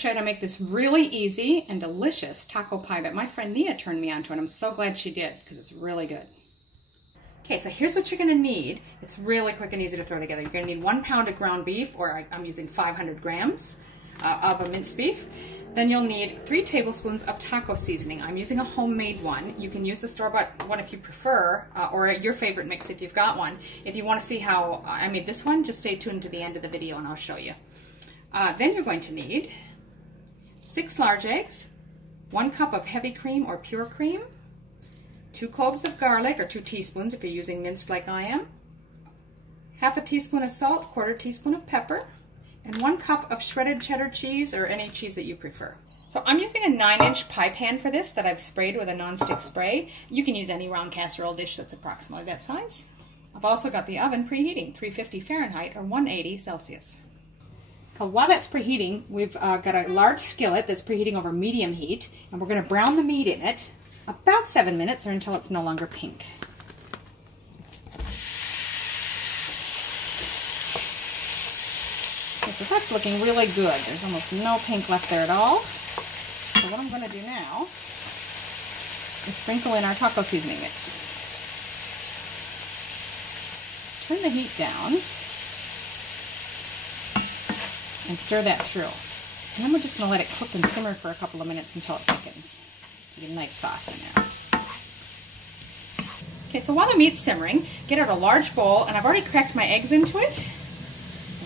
show you how to make this really easy and delicious taco pie that my friend Nia turned me onto, and I'm so glad she did because it's really good. Okay, so here's what you're going to need. It's really quick and easy to throw together. You're going to need 1 pound of ground beef, or I'm using 500 grams of a minced beef. Then you'll need 3 tablespoons of taco seasoning. I'm using a homemade one. You can use the store-bought one if you prefer, or your favorite mix if you've got one. If you want to see how I made this one, just stay tuned to the end of the video and I'll show you. Then you're going to need 6 large eggs, 1 cup of heavy cream or pure cream, 2 cloves of garlic, or 2 teaspoons if you're using minced like I am, half a teaspoon of salt, 1/4 teaspoon of pepper, and 1 cup of shredded cheddar cheese, or any cheese that you prefer. So I'm using a 9-inch pie pan for this that I've sprayed with a nonstick spray. You can use any round casserole dish that's approximately that size. I've also got the oven preheating, 350 Fahrenheit or 180 Celsius. While that's preheating, we've got a large skillet that's preheating over medium heat, and we're going to brown the meat in it about 7 minutes or until it's no longer pink. Okay, so that's looking really good. There's almost no pink left there at all. So what I'm going to do now is sprinkle in our taco seasoning mix. Turn the heat down and stir that through. And then we're just going to let it cook and simmer for a couple of minutes until it thickens to get a nice sauce in there. Okay, so while the meat's simmering, get out a large bowl, and I've already cracked my eggs into it.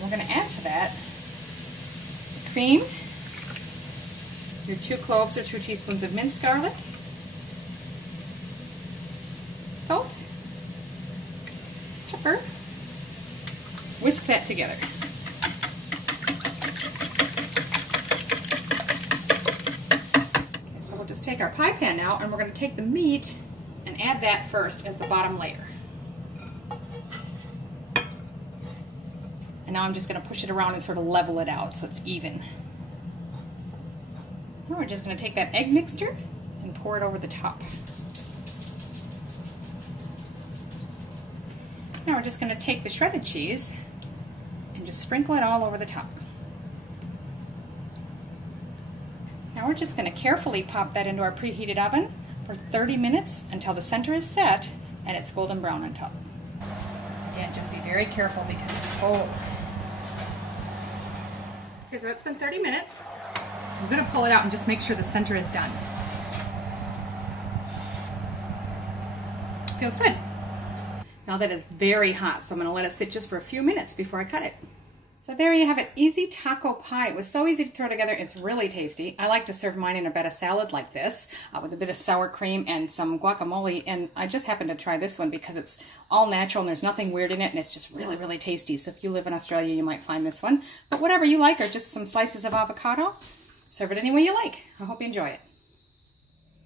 We're going to add to that the cream, your 2 cloves or 2 teaspoons of minced garlic, salt, pepper. Whisk that together. Okay, so we'll just take our pie pan now, and we're going to take the meat and add that first as the bottom layer. And now I'm just going to push it around and sort of level it out so it's even. Now we're just going to take that egg mixture and pour it over the top. Now we're just going to take the shredded cheese and just sprinkle it all over the top. Now we're just going to carefully pop that into our preheated oven for 30 minutes until the center is set and it's golden brown on top. Again, just be very careful because it's full. Okay, so it's been 30 minutes. I'm going to pull it out and just make sure the center is done. Feels good. Now that is very hot, so I'm going to let it sit just for a few minutes before I cut it. So there you have it, easy taco pie. It was so easy to throw together. It's really tasty. I like to serve mine in a bed of salad like this with a bit of sour cream and some guacamole. And I just happened to try this one because it's all natural and there's nothing weird in it, and it's just really, really tasty. So if you live in Australia, you might find this one. But whatever you like, or just some slices of avocado, serve it any way you like. I hope you enjoy it.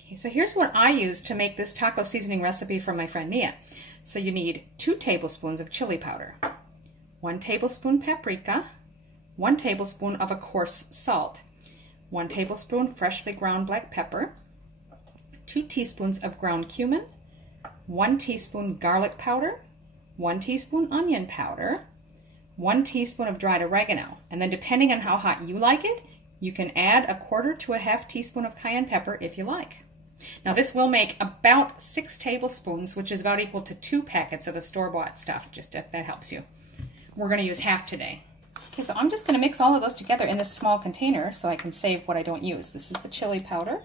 Okay, so here's what I used to make this taco seasoning recipe from my friend Nia. So you need 2 tablespoons of chili powder, 1 tablespoon paprika, 1 tablespoon of a coarse salt, 1 tablespoon freshly ground black pepper, 2 teaspoons of ground cumin, 1 teaspoon garlic powder, 1 teaspoon onion powder, 1 teaspoon of dried oregano. And then depending on how hot you like it, you can add 1/4 to 1/2 teaspoon of cayenne pepper if you like. Now this will make about 6 tablespoons, which is about equal to 2 packets of the store-bought stuff, just if that helps you. We're going to use half today. Okay, so I'm just going to mix all of those together in this small container so I can save what I don't use. This is the chili powder,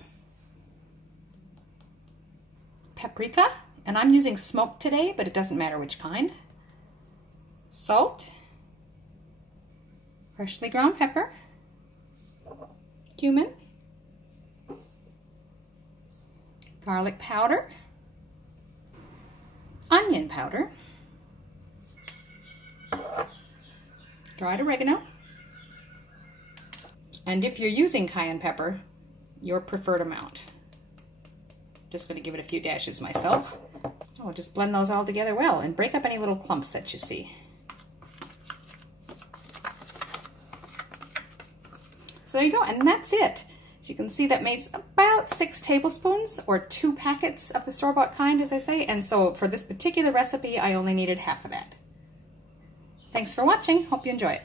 paprika, and I'm using smoked today, but it doesn't matter which kind, salt, freshly ground pepper, cumin, garlic powder, onion powder, dried oregano, and if you're using cayenne pepper, your preferred amount. Just going to give it a few dashes myself. I'll just blend those all together well and break up any little clumps that you see. So there you go, and that's it. So you can see that makes about 6 tablespoons or 2 packets of the store-bought kind, as I say, and so for this particular recipe I only needed half of that. Thanks for watching. Hope you enjoy it.